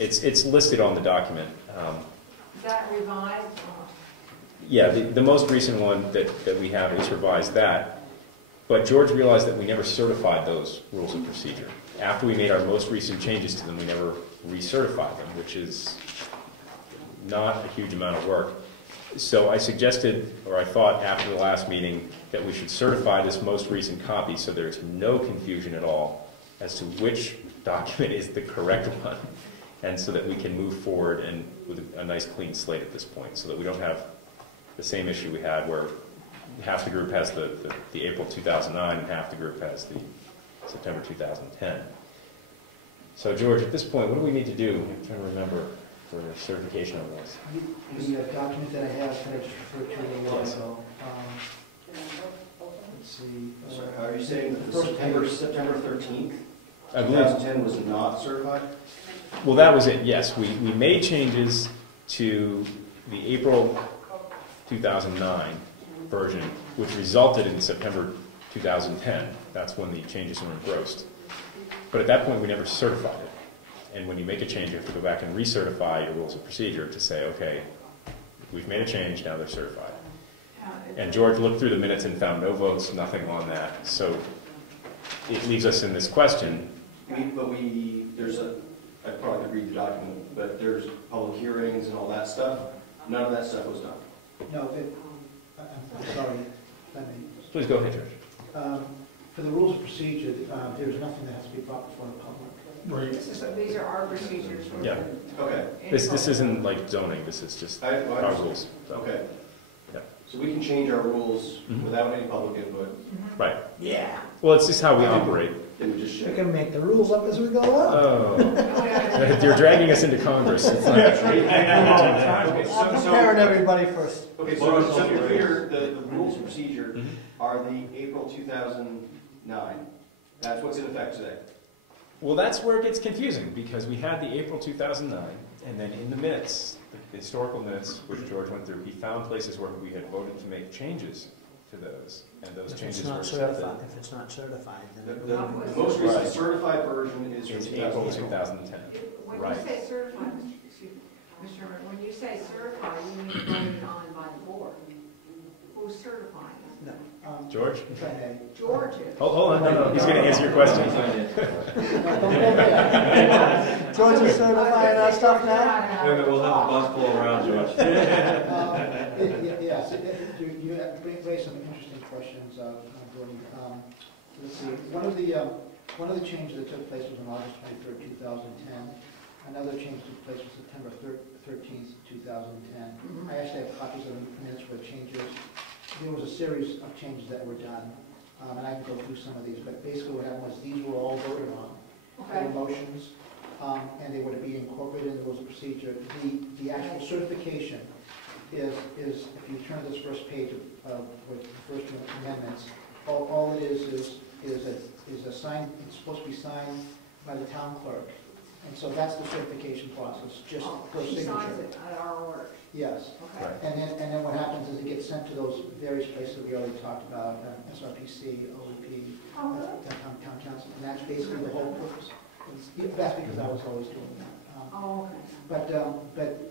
It's listed on the document. Is that revised? Yeah, the most recent one that we have is revised that. But George realized that we never certified those rules of procedure. After we made our most recent changes to them, we never recertified them, which is not a huge amount of work. So I suggested, or I thought after the last meeting, that we should certify this most recent copy so there's no confusion at all as to which document is the correct one, and so that we can move forward and with a nice clean slate at this point, so that we don't have the same issue we had where half the group has the April 2009 and half the group has the September 2010. So George, at this point, what do we need to do? I'm trying to remember for certification on this. The document that I have, that I just referred to a little while ago. Let's see. Sorry, how are you saying that the September 13th, I believe, 2010 was not certified? well, that was it, yes. We made changes to the April 2009 version, which resulted in September 2010. That's when the changes were engrossed. But at that point, we never certified it. And when you make a change, you have to go back and recertify your rules of procedure to say, okay, we've made a change, now they're certified. And George looked through the minutes and found no votes, nothing on that. So it leaves us in this question. I probably could read the document, but there's public hearings and all that stuff. None of that stuff was done. No, I'm sorry. Please go ahead, George. For the rules of procedure, there's nothing that has to be brought before the public. Right. These are our procedures. Yeah. Okay. This isn't like zoning. This is just our rules. So. Okay. Yeah. So we can change our rules without any public input. Right. Yeah. Well, it's just how we operate. Then we just We can make the rules up as we go along. Oh. You're dragging us into Congress. It's not I'm preparing everybody first. Okay, so to be clear, the rules of procedure are the April 2009. That's what's in effect today. Well, that's where it gets confusing, because we had the April 2009, and then in the minutes, the historical minutes, which George went through, he found places where we had voted to make changes to those, and those changes were accepted. If it's not certified, then The most recent certified version is from April 2010. 2010. When Right. you say certified, Mr. Chairman, when you say certified, you mean voted on by the board. Who's certifying it? no. George? If I may. George is. Hold on, no, he's going to answer your question. George is certifying our stuff now? We'll have a bus pull around, George. Yes, you raised some interesting questions, Gordon. Let's see, one of the changes that took place was on August 23rd, 2010. Another change took place on September 13th, 2010. I actually have copies of the minutes where changes. There was a series of changes that were done, and I can go through some of these, but basically what happened was these were all voted on. They were motions, and they were to be incorporated in the rules of procedure. The actual certification is if you turn to this first page with the first two amendments, all it is a sign. It's supposed to be signed by the town clerk, and so that's the certification process. Just for He signature. signs it at our order. Yes. Okay. Right. And then what happens is it gets sent to those various places that we already talked about, SRPC, OEP, Oh, really? town council, and that's basically the whole purpose. That's because I was always doing that. Oh, okay.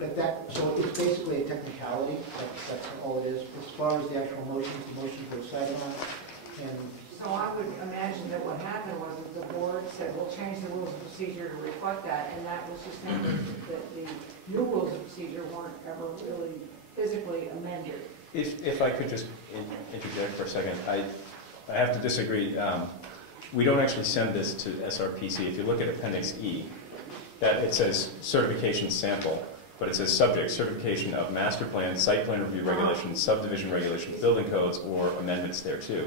But that, so it's basically a technicality. That's all it is. As far as the actual motions, the motions were decided on, and So I would imagine that what happened was that the board said, we'll change the rules of procedure to reflect that, and that was just that the new rules of procedure weren't ever really physically amended. If I could just interject for a second, I have to disagree. We don't actually send this to SRPC. If you look at Appendix E, that it says certification sample, but it says subject, certification of master plan, site plan review regulations, subdivision regulations, building codes, or amendments thereto.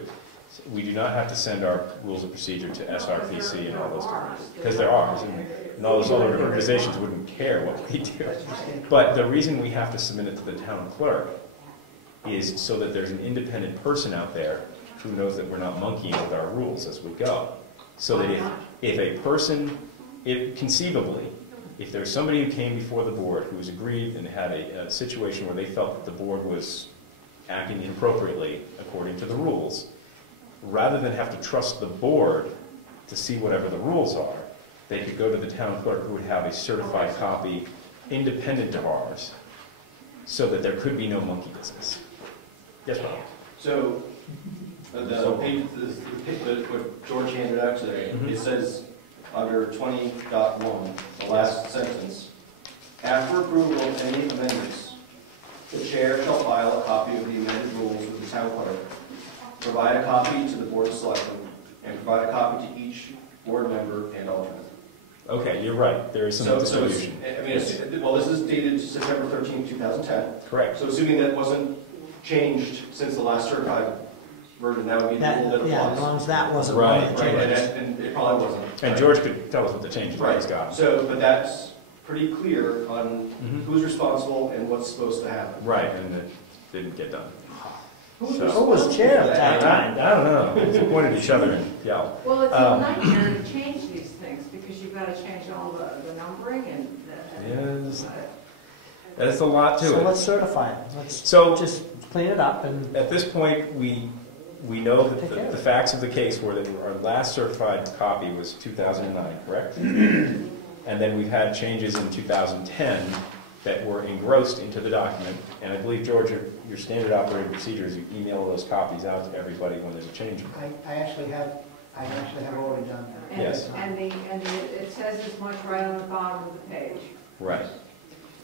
We do not have to send our rules of procedure to SRPC and all those different, because there are, and all those other organizations wouldn't care what we do. But the reason we have to submit it to the town clerk is so that there's an independent person out there who knows that we're not monkeying with our rules as we go. So that if a person, conceivably, if there's somebody who came before the board who was aggrieved and had a situation where they felt that the board was acting inappropriately according to the rules, rather than have to trust the board to see whatever the rules are, they could go to the town clerk who would have a certified copy independent of ours, so that there could be no monkey business. Yes, Rob? So, the page, what George handed out today, it says under 20.1, the last sentence, after approval of any amendments, the chair shall file a copy of the amended rules with the town clerk, provide a copy to the board of selectmen, and provide a copy to each board member and alternate. Okay, you're right, there is some So distribution. well, this is dated September 13, 2010. Correct. So assuming that wasn't changed since the last certified version, that would be the rule that applies. Yeah, as long as that wasn't Right, one of the Right, changes. and it probably wasn't. And George could tell us what the changes were, he's got. So, but that's pretty clear on Mhm. who's responsible and what's supposed to happen. Right, and it didn't get done. So- Who was chair at that time? I don't know, we pointed at each other and yelled. Well, it's a nightmare to change these things, because you've got to change all the numbering and Yes, that's a lot to So it. let's certify it. Let's So, just clean it up and at this point, we know that Take care of the it. facts of the case were that our last certified copy was 2009, correct? And then we've had changes in 2010 that were engrossed into the document. And I believe, George, your standard operating procedure is you email those copies out to everybody when there's a change. I actually have already done that. And- Yes. And it says as much right on the bottom of the page. Right.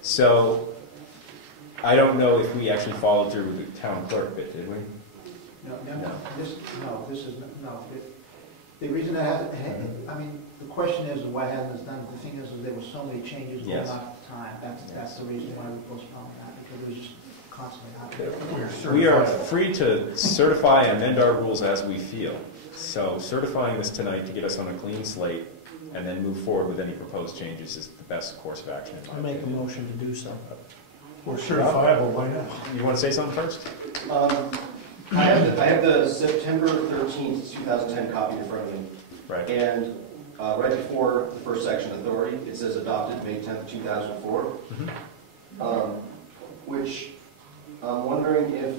So, I don't know if we actually followed through with the town clerk bit, did we? No, this is, no. The reason that hasn't, I mean, the question is why hasn't this done? The thing is there were so many changes going Yes. on at the time. That's the reason why we postponed that, because it was just constantly happening. We are free to certify and amend our rules as we feel. So certifying this tonight to get us on a clean slate and then move forward with any proposed changes is the best course of action. in I'll my make a opinion. motion to do so. We're certifiable, why not? You want to say something first? I have the September 13th, 2010 copy in front of me. Right. And right before the first section, authority, it says adopted May 10th, 2004, which I'm wondering if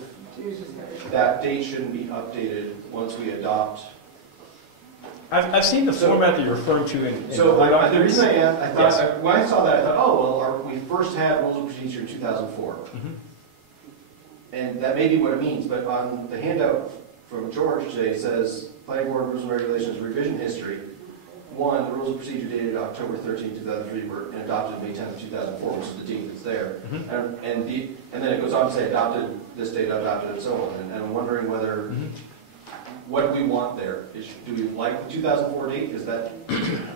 that date shouldn't be updated once we adopt. I've seen the format that you're referring to in So board the documents. reason I thought, Yes. when I saw that, I thought, oh, well, we first had rules of procedure in 2004. Mhm. And that may be what it means, but on the handout from George today, it says, planning board rules and regulations revision history. One, the rules of procedure dated October 13, 2003 were adopted May 10, 2004, which is the date that's there. Mhm. And then it goes on to say adopted this date, adopted, and so on. And I'm wondering whether, Mhm. what do we want there? Do we like the 2004 date? Is that,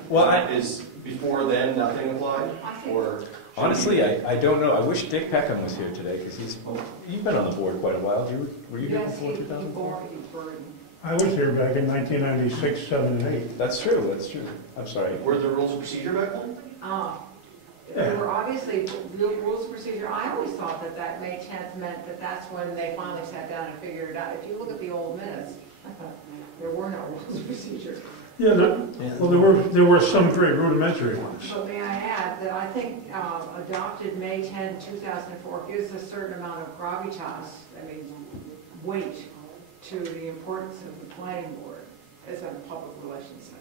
Well, is before then nothing applied? Or should honestly, we- I don't know. I wish Dick Peckham was here today because you've been on the board quite a while. Were you here Yes, before he 2004? born. I was here back in 1996, 7, and 8. That's true, that's true. I'm sorry. Were there rules of procedure back then? There were obviously real rules of procedure. I always thought that May 10th meant that that's when they finally sat down and figured it out. If you look at the old minutes, there were no rules of procedure. Yeah, well, there were some very rudimentary ones. So may I add that I think adopted May 10, 2004 gives a certain amount of gravitas, weight to the importance of the planning board as a public relations thing.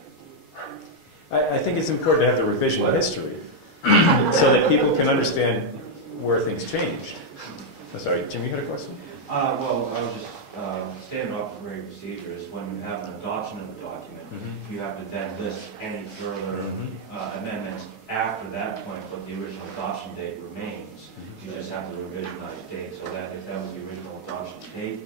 I think it's important to have the revision history so that people can understand where things changed. I'm sorry, Jim, you had a question? Well, I was just, standard operating procedure is when you have an adoption of a document, you have to then list any further amendments after that point, but the original adoption date remains. You just have the revisionized date, so that if that was the original adoption date,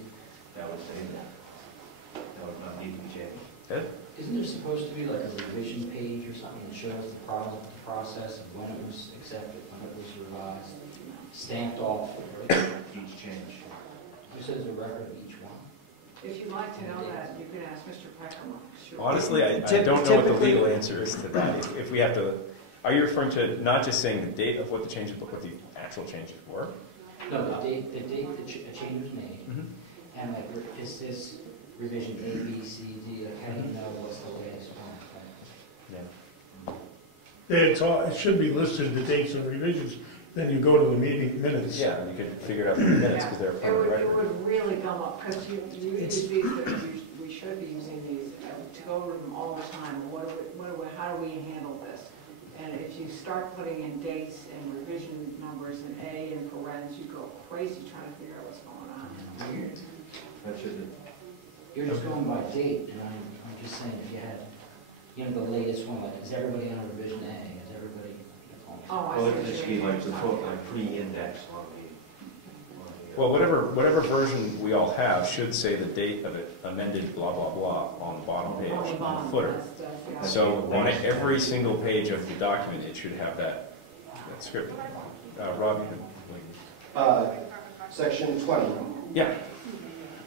that would say that. That would not need to be changed. Ed? Isn't there supposed to be like a revision page or something that shows the process of when it was accepted, when it was revised, stamped off, right? Each change. Just as a record of each one. If you'd like to know that, you can ask Mr. Peckham. Sure. Honestly, I don't know what the legal answer is to that. If we have to, are you referring to not just saying the date of what the changes, but what the actual changes were? No, the date a change was made, and like, is this revision A, B, C, D, like, how do you know what's the latest one? Yeah. It should be listed, the dates and revisions, then you go to the meeting minutes. Yeah, you could figure it out from the minutes because they're part of the It record. would really come up, because you use these, we should be using these to go over them all the time. How do we handle this? And if you start putting in dates and revision numbers and A and parens, you go crazy trying to figure out what's going on. It's weird. That should, You're just going by date, and I'm just saying, if you had, the latest one, like, is everybody on revision A? Is everybody? Oh, I well, see it what could just you be mean. like the quote, like pre-index on the. Well, whatever version we all have should say the date of it amended blah, blah, blah on the bottom page, On the on bottom, the footer. yeah. So on every single page of the document, it should have that script. Rob, you Section 20, yeah.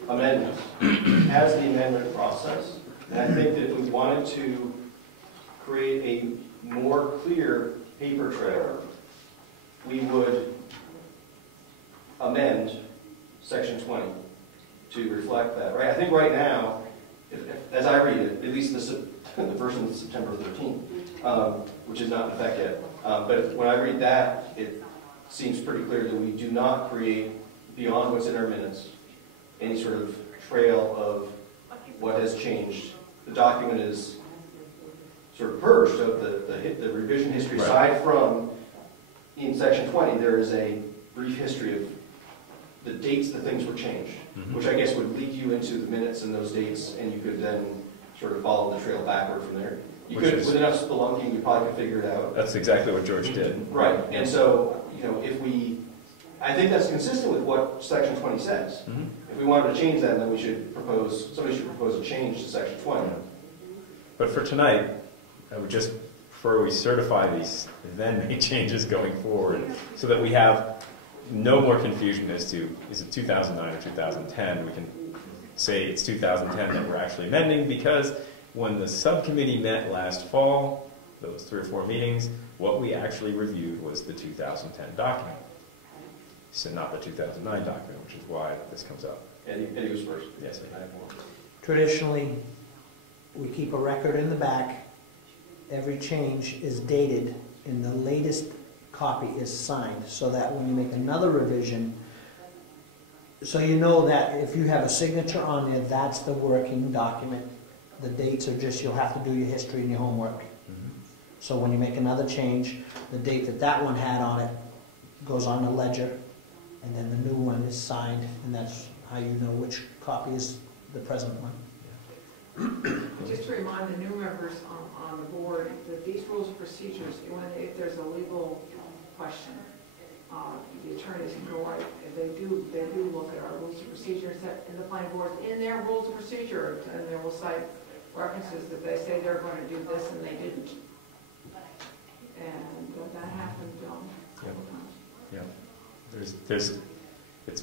amendments, has the amendment process. And I think that if we wanted to create a more clear paper trail, we would amend Section 20 to reflect that, right? I think right now, as I read it, at least the version of September 13th, which is not in effect yet, but when I read that, it seems pretty clear that we do not create, beyond what's in our minutes, any sort of trail of what has changed. The document is sort of purged of the revision history, Right. aside from, in Section 20, there is a brief history of the dates that things were changed, which I guess would lead you into the minutes and those dates, and you could then sort of follow the trail backward from there. You Which could, is- with enough spelunking, you probably could figure it out. That's exactly what George did. Right, and so, I think that's consistent with what Section 20 says. Mhm. If we wanted to change that, then somebody should propose a change to Section 20. But for tonight, I would just, before we certify these, then make changes going forward, so that we have no more confusion as to, is it 2009 or 2010? We can say it's 2010 that we're actually amending, because when the subcommittee met last fall, those 3 or 4 meetings, what we actually reviewed was the 2010 document. So not the 2009 document, which is why this comes up. Eddie was first. Yes, Traditionally, we keep a record in the back. Every change is dated, and the latest copy is signed, so that when you make another revision, so you know that if you have a signature on there, that's the working document. The dates are just, you'll have to do your history and your homework. So when you make another change, the date that that one had on it goes on the ledger, and then the new one is signed, and that's how you know which copy is the present one. Just to remind the new members on the board that these rules of procedures, if there's a legal question, the attorneys can go right, they do look at our rules of procedures in the planning board, in their rules of procedure, and they will cite references that they say they're going to do this and they didn't. And that happened a couple times. Yeah.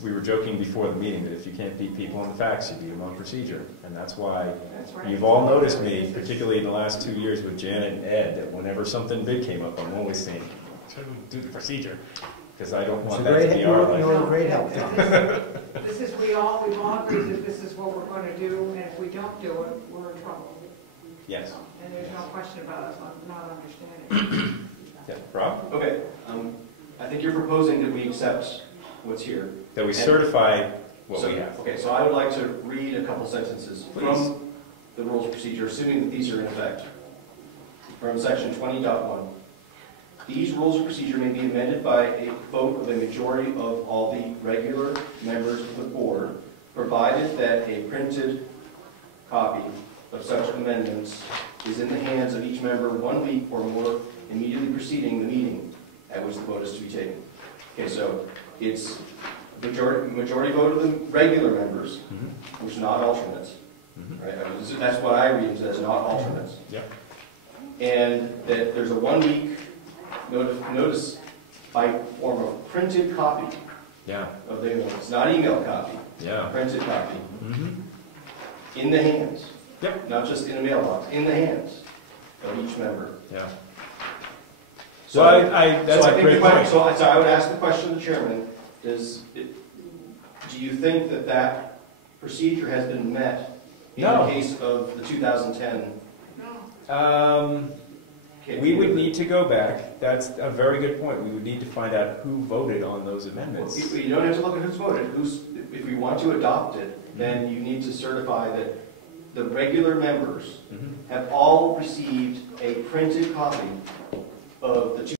We were joking before the meeting that if you can't beat people on the facts, you beat them on procedure. And that's why That's right. you've all noticed me, particularly in the last 2 years with Janet and Ed, that whenever something big came up, I'm always saying, so do the procedure. Because I don't want that to be our life. You're a great help. This is, we've all agreed that this is what we're going to do, and if we don't do it, we're in trouble. Yes. And there's no question about us not understanding. Yeah. Rob? Okay, I think you're proposing that we accept what's here. That we certify what we have. Okay, so I would like to read a couple sentences from the rules of procedure, assuming that these are in effect. From section 20.1. These rules of procedure may be amended by a vote of a majority of all the regular members of the board, provided that a printed copy of such amendments is in the hands of each member 1 week or more immediately preceding the meeting at which the vote is to be taken. Okay, so it's majority vote of the regular members, which are not alternates. Right? That's what I read as not alternates. Yep. And that there's a 1 week notice by form of printed copy Yeah. of the notice, not email copy, Yeah. printed copy, in the hands. Yep. Not just in a mailbox, in the hands of each member. Yeah. So, Well, that's so I a think great point. so I would ask the question to the chairman, do you think that that procedure has been met in No. the case of the 2010? We would need to go back. That's a very good point. We would need to find out who voted on those amendments. Well, you don't have to look at who's voted. If we want to adopt it, then you need to certify that the regular members have all received a printed copy of the